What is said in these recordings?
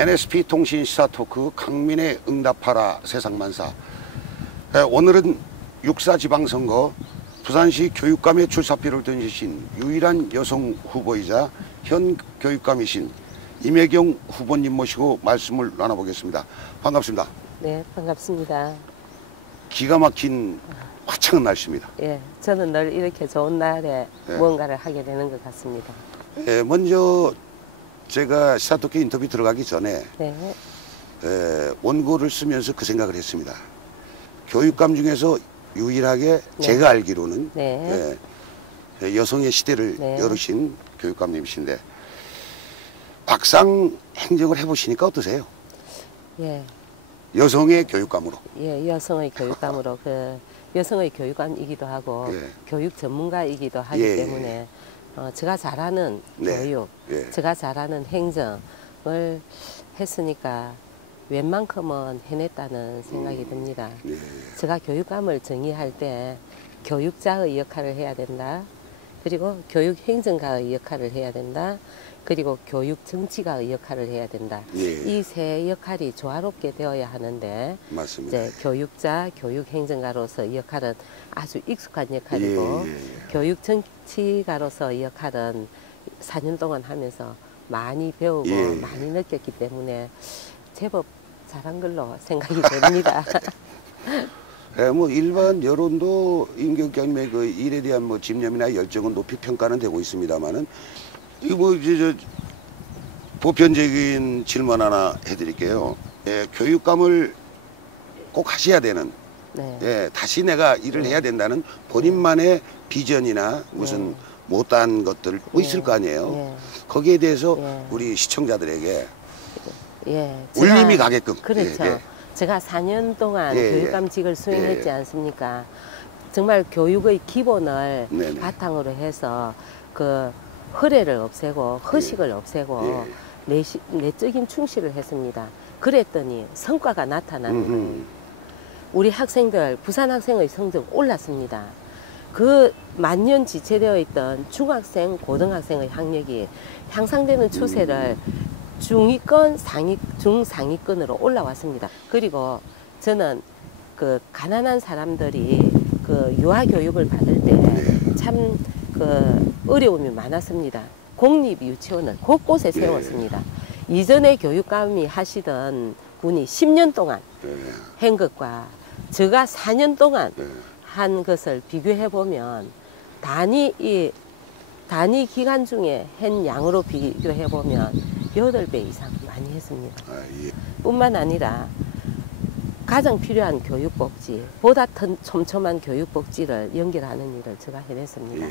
NSP 통신 시사토크 강민의 응답하라 세상만사. 오늘은 육사지방선거 부산시 교육감의 출사표를 던지신 유일한 여성 후보이자 현 교육감이신 임혜경 후보님 모시고 말씀을 나눠보겠습니다. 반갑습니다. 네, 반갑습니다. 기가 막힌 화창한 날씨입니다. 예, 저는 늘 이렇게 좋은 날에 무언가를 하게 되는 것 같습니다. 먼저 제가 시사토크 인터뷰 들어가기 전에 원고를 쓰면서 그 생각을 했습니다. 교육감 중에서 유일하게 제가 알기로는 여성의 시대를 열으신 교육감님이신데 막상 행정을 해보시니까 어떠세요? 예. 여성의 교육감으로. 예, 여성의 교육감으로 여성의 교육감이기도 하고 교육 전문가이기도 하기 때문에 제가 잘하는 교육, 제가 잘하는 행정을 했으니까 웬만큼은 해냈다는 생각이 듭니다. 제가 교육감을 정의할 때 교육자의 역할을 해야 된다. 그리고 교육행정가의 역할을 해야 된다. 그리고 교육정치가의 역할을 해야 된다. 이 세 역할이 조화롭게 되어야 하는데 맞습니다. 이제 교육자, 교육행정가로서 역할은 아주 익숙한 역할이고 교육정치가로서 역할은 4년 동안 하면서 많이 배우고 많이 느꼈기 때문에 제법 잘한 걸로 생각이 됩니다. 뭐 일반 여론도 임교육감의 그 일에 대한 뭐 집념이나 열정은 높이 평가는 되고 있습니다만은 이거 뭐 이제 보편적인 질문 하나 해드릴게요. 교육감을 꼭 하셔야 되는, 다시 내가 일을 해야 된다는 본인만의 비전이나 무슨 못다한 것들 뭐 있을 거 아니에요. 거기에 대해서 우리 시청자들에게 울림이 가게끔. 그렇죠. 제가 4년 동안 교육감직을 수행했지 않습니까? 정말 교육의 기본을 바탕으로 해서 그 허례를 없애고 허식을 없애고 내적인 충실을 했습니다. 그랬더니 성과가 나타나는 거예요. 우리 학생들, 부산 학생의 성적 올랐습니다. 그 만년 지체되어 있던 중학생, 고등학생의 학력이 향상되는 추세를 중위권, 중상위권으로 올라왔습니다. 그리고 저는 그 가난한 사람들이 그 유아교육을 받을 때 참 그 어려움이 많았습니다. 공립 유치원을 곳곳에 세웠습니다. 이전에 교육감이 하시던 분이 10년 동안 한 것과 제가 4년 동안 한 것을 비교해 보면 단위 기간 중에 한 양으로 비교해 보면 8배 이상 많이 했습니다. 뿐만 아니라 가장 필요한 교육복지, 보다 촘촘한 교육복지를 연결하는 일을 제가 해냈습니다.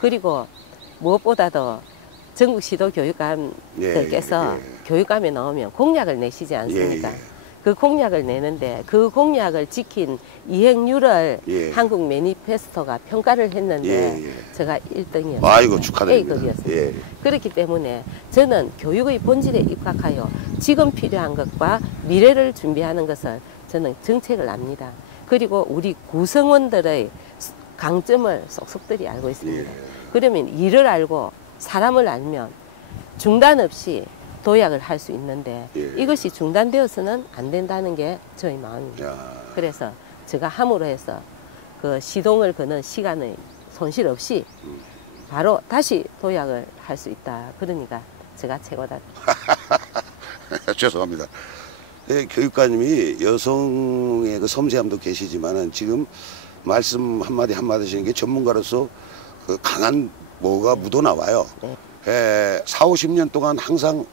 그리고 무엇보다도 전국 시도 교육감들께서 교육감에 나오면 공약을 내시지 않습니까? 그 공약을 내는데 그 공약을 지킨 이행률을 한국 매니페스토가 평가를 했는데 제가 1등이었습니다. 아이고 축하드립니다. A급이었습니다. 그렇기 때문에 저는 교육의 본질에 입각하여 지금 필요한 것과 미래를 준비하는 것을 저는 정책을 압니다. 그리고 우리 구성원들의 강점을 쏙쏙들이 알고 있습니다. 그러면 일을 알고 사람을 알면 중단 없이 도약을 할 수 있는데 이것이 중단되어서는 안 된다는 게 저희 마음입니다. 그래서 제가 함으로 해서 그 시동을 거는 시간의 손실 없이 바로 다시 도약을 할 수 있다. 그러니까 제가 최고다. 죄송합니다. 교육관님이 여성의 그 섬세함도 계시지만은 지금 말씀 한마디 한마디 하시는 게 전문가로서 그 강한 뭐가 묻어나와요. 4, 50년 동안 항상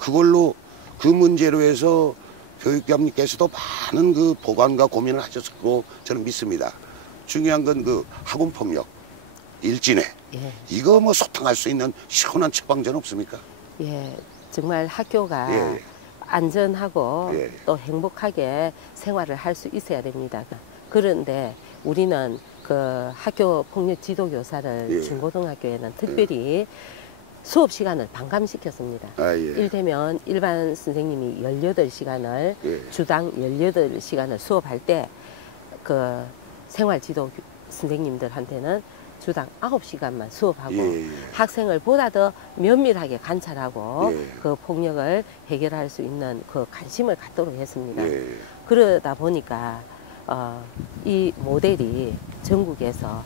그걸로 그 문제로 해서 교육감님께서도 많은 그 보관과 고민을 하셨을 거고 저는 믿습니다. 중요한 건 그 학원 폭력, 일진회 이거 뭐 소탕할 수 있는 시원한 처방전 없습니까? 정말 학교가 안전하고 또 행복하게 생활을 할 수 있어야 됩니다. 그런데 우리는 그 학교 폭력 지도교사를 중고등학교에는 특별히 수업 시간을 반감시켰습니다. 이를테면 일반 선생님이 18시간을 주당 18시간을 수업할 때 그 생활지도 선생님들한테는 주당 9시간만 수업하고 예. 학생을 보다 더 면밀하게 관찰하고 예. 그 폭력을 해결할 수 있는 그 관심을 갖도록 했습니다. 예. 그러다 보니까 이 모델이 전국에서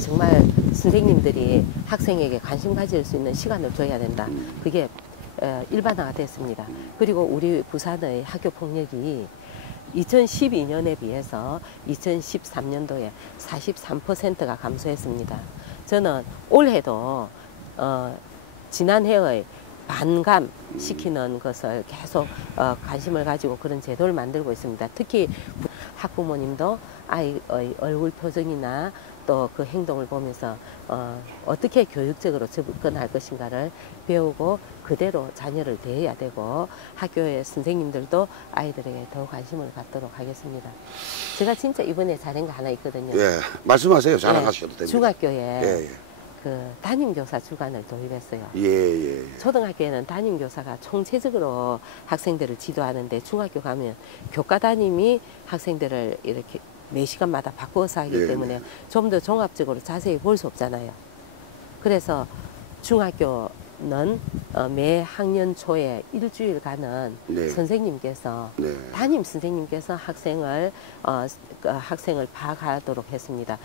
정말 선생님들이 학생에게 관심 가질 수 있는 시간을 줘야 된다. 그게 일반화가 됐습니다. 그리고 우리 부산의 학교 폭력이 2012년에 비해서 2013년도에 43%가 감소했습니다. 저는 올해도 지난해의 반감시키는 것을 계속 관심을 가지고 그런 제도를 만들고 있습니다. 특히 학부모님도 아이의 얼굴 표정이나 또 그 행동을 보면서 어떻게 교육적으로 접근할 것인가를 배우고 그대로 자녀를 대해야 되고 학교의 선생님들도 아이들에게 더 관심을 갖도록 하겠습니다. 제가 진짜 이번에 잘한 거 하나 있거든요. 예. 말씀하세요. 자랑하셔도 됩니다. 중학교에 예. 그 담임교사 주간을 도입했어요. 예. 초등학교에는 담임교사가 총체적으로 학생들을 지도하는데 중학교 가면 교과 담임이 학생들을 이렇게 매 시간마다 바꾸어서 하기 예. 때문에 좀 더 종합적으로 자세히 볼 수 없잖아요. 그래서 중학교는 매 학년 초에 일주일간은 네. 선생님께서 네. 담임 선생님께서 학생을 파악하도록 했습니다.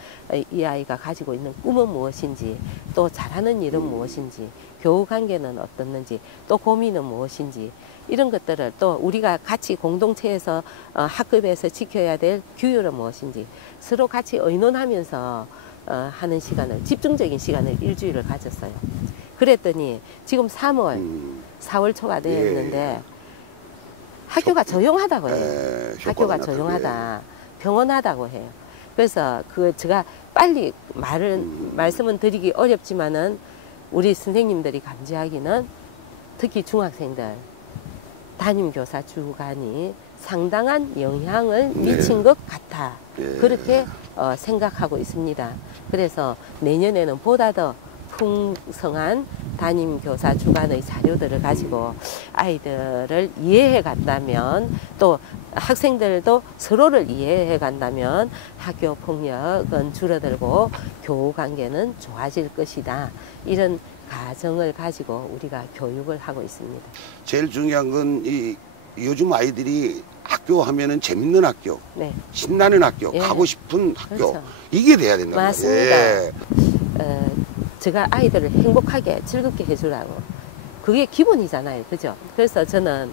이 아이가 가지고 있는 꿈은 무엇인지, 또 잘하는 일은 무엇인지, 교우 관계는 어떻는지, 또 고민은 무엇인지, 이런 것들을 또 우리가 같이 공동체에서 학급에서 지켜야 될 규율은 무엇인지 서로 같이 의논하면서 하는 시간을, 집중적인 시간을 일주일을 가졌어요. 그랬더니 지금 4월 초가 되었는데 학교가 조용하다고 해요. 학교가 조용하다, 평온하다고 해요. 그래서 제가 빨리 말씀은 드리기 어렵지만은 우리 선생님들이 감지하기는 특히 중학생들 담임교사 주간이 상당한 영향을 미친 것 같아. 그렇게 생각하고 있습니다. 그래서 내년에는 보다 더 풍성한 담임교사 주간의 자료들을 가지고 아이들을 이해해 간다면, 또 학생들도 서로를 이해해 간다면 학교 폭력은 줄어들고 교우 관계는 좋아질 것이다. 이런 가정을 가지고 우리가 교육을 하고 있습니다. 제일 중요한 건 요즘 아이들이 학교 하면은 재밌는 학교, 네. 신나는 학교, 예. 가고 싶은 학교, 그렇죠. 이게 돼야 된다. 맞습니다. 예. 제가 아이들을 행복하게 즐겁게 해주라고, 그게 기본이잖아요. 그죠? 그래서 저는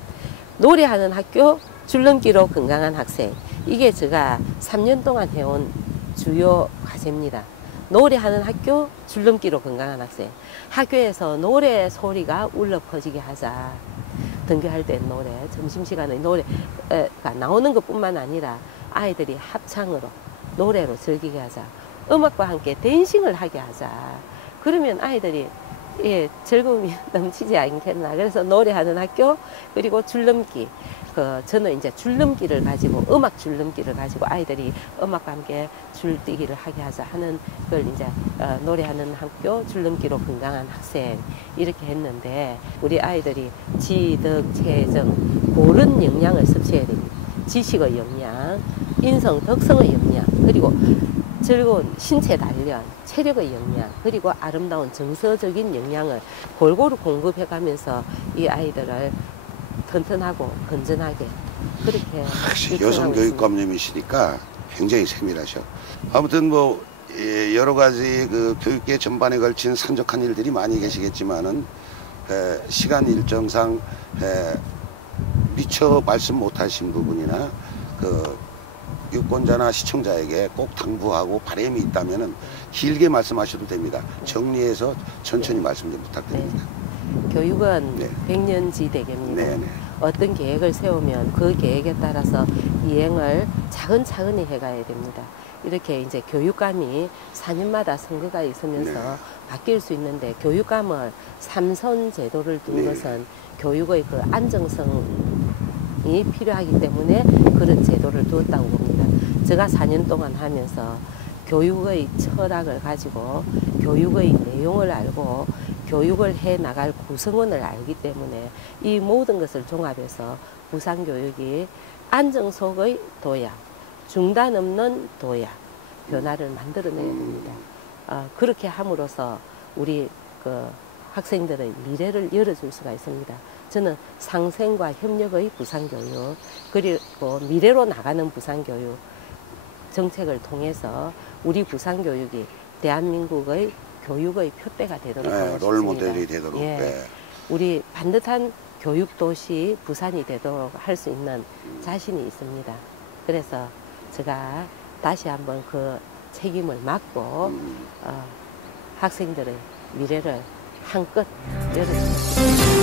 노래하는 학교, 줄넘기로 건강한 학생, 이게 제가 3년 동안 해온 주요 과제입니다. 노래하는 학교, 줄넘기로 건강한 학생. 학교에서 노래 소리가 울려 퍼지게 하자. 등교할 때 노래, 점심시간에 노래가 나오는 것뿐만 아니라 아이들이 합창으로, 노래로 즐기게 하자. 음악과 함께 댄싱을 하게 하자. 그러면 아이들이 즐거움이 넘치지 않겠나. 그래서 노래하는 학교, 그리고 줄넘기. 저는 이제 줄넘기를 가지고, 음악 줄넘기를 가지고 아이들이 음악과 함께 줄뛰기를 하게 하자 하는 걸 이제 노래하는 학교, 줄넘기로 건강한 학생, 이렇게 했는데, 우리 아이들이 지덕, 체정, 고른 영양을 섭취해야 됩니다. 지식의 영양, 인성, 덕성의 영양, 그리고 즐거운 신체 단련, 체력의 영양, 그리고 아름다운 정서적인 영양을 골고루 공급해 가면서 이 아이들을 튼튼하고 건전하게 그렇게 역시 여성 교육감님이시니까 굉장히 세밀하셔. 아무튼 뭐 여러 가지 그 교육계 전반에 걸친 산적한 일들이 많이 계시겠지만은 시간 일정상 미처 말씀 못하신 부분이나 그 유권자나 시청자에게 꼭 당부하고 바람이 있다면은 길게 말씀하셔도 됩니다. 정리해서 천천히 말씀 좀 부탁드립니다. 교육은 네. 백년지대계입니다. 네, 네. 어떤 계획을 세우면 그 계획에 따라서 이행을 차근차근히 해가야 됩니다. 이렇게 이제 교육감이 4년마다 선거가 있으면서 네. 바뀔 수 있는데, 교육감을 3선 제도를 둔 네. 것은 교육의 그 안정성이 필요하기 때문에 그런 제도를 두었다고 봅니다. 제가 4년 동안 하면서 교육의 철학을 가지고 교육의 내용을 알고 교육을 해 나갈 구성원을 알기 때문에 이 모든 것을 종합해서 부산교육이 안정 속의 도약, 중단 없는 도약, 변화를 만들어내야 됩니다. 그렇게 함으로써 우리 그 학생들의 미래를 열어줄 수가 있습니다. 저는 상생과 협력의 부산교육, 그리고 미래로 나가는 부산교육 정책을 통해서 우리 부산교육이 대한민국의 교육의 표대가 되도록 하고 싶습니다. 롤모델이 되도록. 예. 네. 우리 반듯한 교육도시 부산이 되도록 할 수 있는 자신이 있습니다. 그래서 제가 다시 한번 그 책임을 맡고 학생들의 미래를 한껏 열어주겠습니다.